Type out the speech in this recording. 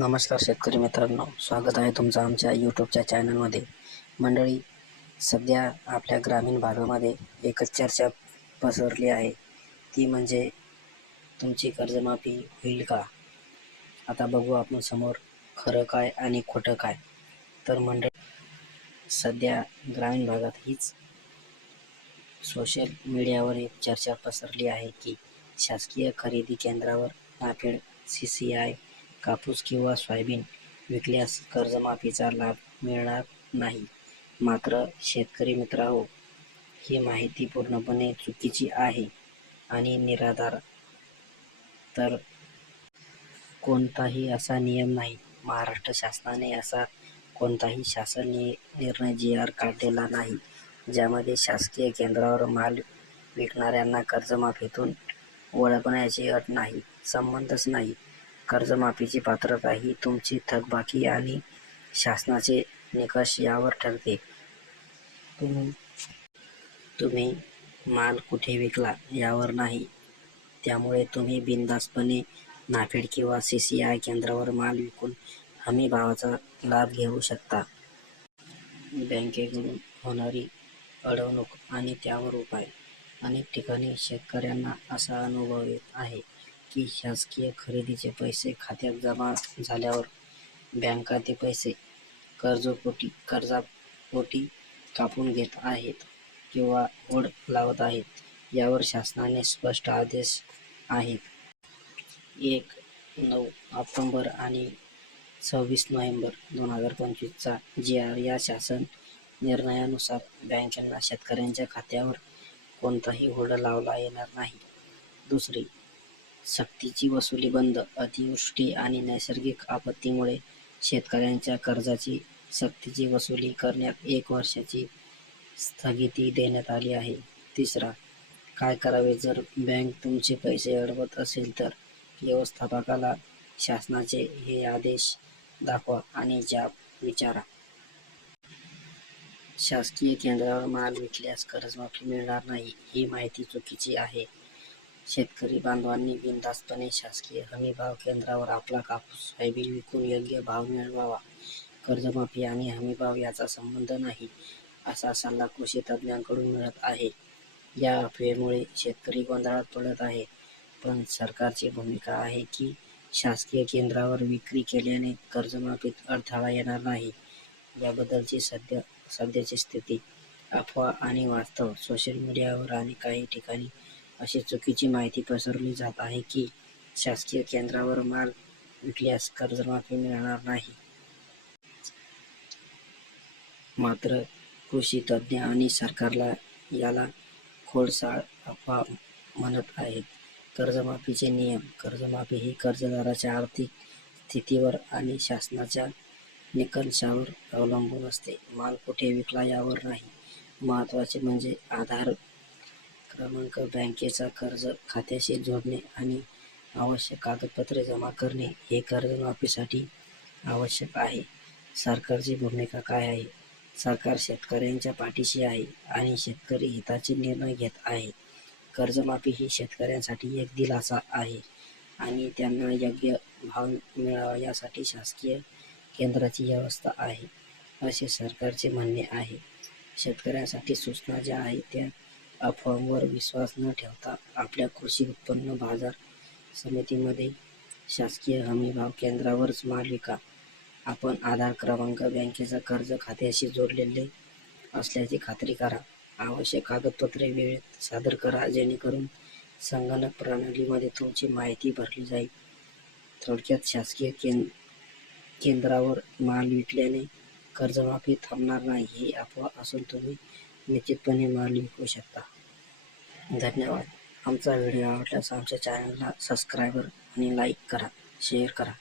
नमस्कार शेतकरी मित्रांनो, स्वागत आहे तुमचं आमच्या यूट्यूबच्या चॅनलमध्ये. मंडळी, सध्या आपल्या ग्रामीण भागामध्ये एकच चर्चा पसरली आहे, ती म्हणजे तुमची कर्जमाफी होईल का? आता बघू आपण समोर खरं काय आणि खोटं काय. तर मंडळी, सध्या ग्रामीण भागात हीच सोशल मीडियावर एक चर्चा पसरली आहे की शासकीय खरेदी केंद्रावर नाफेड CCI कापूस किंवा सोयाबीन विकल्यास कर्जमाफीचा लाभ मिळणार नाही. मात्र शेतकरी मित्रांनो, ही माहिती पूर्णपणे चुकीची आहे आणि निराधार. तर कोणताही असा नियम नाही. महाराष्ट्र शासनाने असा कोणताही शासन निर्णय GR काढलेला नाही ज्यामध्ये शासकीय केंद्रावर माल विकणाऱ्यांना कर्जमाफीतून वगळण्याची अट नाही, संबंधच नाही. कर्जमाफीची पात्रता ही तुमची थकबाकी आणि शासनाचे निकष यावर ठरते. तुम्ही माल कुठे विकला यावर नाही. त्यामुळे तुम्ही बिनधास्तपणे नाफेड किंवा CCI केंद्रावर माल विकून हमी भावाचा लाभ घेऊ शकता. बँकेकडून होणारी अडवणूक आणि त्यावर उपाय. अनेक ठिकाणी शेतकऱ्यांना असा अनुभव येत आहे की शासकीय खरेदीचे पैसे खात्यात जमा झाल्यावर बँका ते पैसे कर्जापोटी कापून घेत आहेत किंवा ओढ लावत आहेत. यावर शासनाने स्पष्ट आदेश आहेत. 1/9 ऑक्टोबर आणि 26 नोव्हेंबर 2025 चा GR. या शासन निर्णयानुसार बँकांना शेतकऱ्यांच्या खात्यावर कोणताही ओढ लावता येणार नाही. 2. सक्तीची वसुली बंद. अतिवृष्टी आणि नैसर्गिक आपत्तीमुळे शेतकऱ्यांच्या कर्जाची सक्तीची वसुली करण्यात 1 वर्षाची स्थगिती देण्यात आली आहे. 3. काय करावे जर बँक तुमचे पैसे अडवत असेल तर व्यवस्थापकाला शासनाचे हे आदेश दाखवा आणि जाब विचारा. शासकीय केंद्रावर माल विकल्यास कर्जमाफी मिळणार नाही, ही माहिती चुकीची आहे. शेतकरी बांधवांनी बिनधास्तपणे शासकीय हमीभाव केंद्रावर आपला कापूस, सोयाबीन विकून योग्य भाव मिळवावा. कर्जमाफी आणि हमीभाव याचा संबंध नाही, असा सल्ला कृषी तज्ज्ञांकडून मिळत आहे. या अफवेमुळे शेतकरी गोंधळात पडत आहे. पण सरकारची भूमिका आहे की शासकीय केंद्रावर विक्री केल्याने कर्जमाफीत अडथळा येणार नाही. याबद्दलची सध्याची स्थिती, अफवा आणि वास्तव. सोशल मीडियावर आणि काही ठिकाणी अशी चुकीची माहिती पसरवली जात आहे की शासकीय केंद्रावर माल विकल्यास कर्जमाफी मिळणार नाही. मात्र कृषी तज्ज्ञ आणि सरकारला याला खोडसाळ अफवा म्हणत आहेत. कर्जमाफीचे नियम. कर्जमाफी ही कर्जदाराच्या आर्थिक स्थितीवर आणि शासनाच्या निकषांवर अवलंबून असते. माल कुठे विकला यावर नाही. महत्त्वाचे म्हणजे आधार क्रमांक, बँकेचा कर्ज खात्याशी जोडणे आणि आवश्यक कागदपत्रे जमा करणे हे कर्जमाफीसाठी आवश्यक आहे. सरकारची भूमिका काय आहे? सरकार शेतकऱ्यांच्या पाठीशी आहे आणि शेतकरी हिताचे निर्णय घेत आहे. कर्जमाफी ही शेतकऱ्यांसाठी एक दिलासा आहे आणि त्यांना योग्य भाव मिळावा यासाठी शासकीय केंद्राची व्यवस्था आहे, असे सरकारचे म्हणणे आहे. शेतकऱ्यांसाठी सूचना ज्या आहेत त्या अफवांवर विश्वास न ठेवता आपल्या कृषी उत्पन्न बाजार समितीमध्ये शासकीय हमीभाव केंद्रावरच माल विका. आपण आधार क्रमांक, बँकेचा कर्ज खात्याशी जोडलेले असल्याची खात्री करा. आवश्यक कागदपत्रे वेळेत सादर करा जेणेकरून संगणक प्रणालीमध्ये तुमची माहिती भरली जाईल. थोडक्यात, शासकीय केंद्रावर माल विकल्याने कर्जमाफी थांबणार नाही ही अफवा असून तुम्ही निश्चितपणे माल विकू शकता. धन्यवाद. आमचा व्हिडिओ आवडल्यास आमच्या चॅनलला सबस्क्राईब आणि लाईक करा, शेअर करा.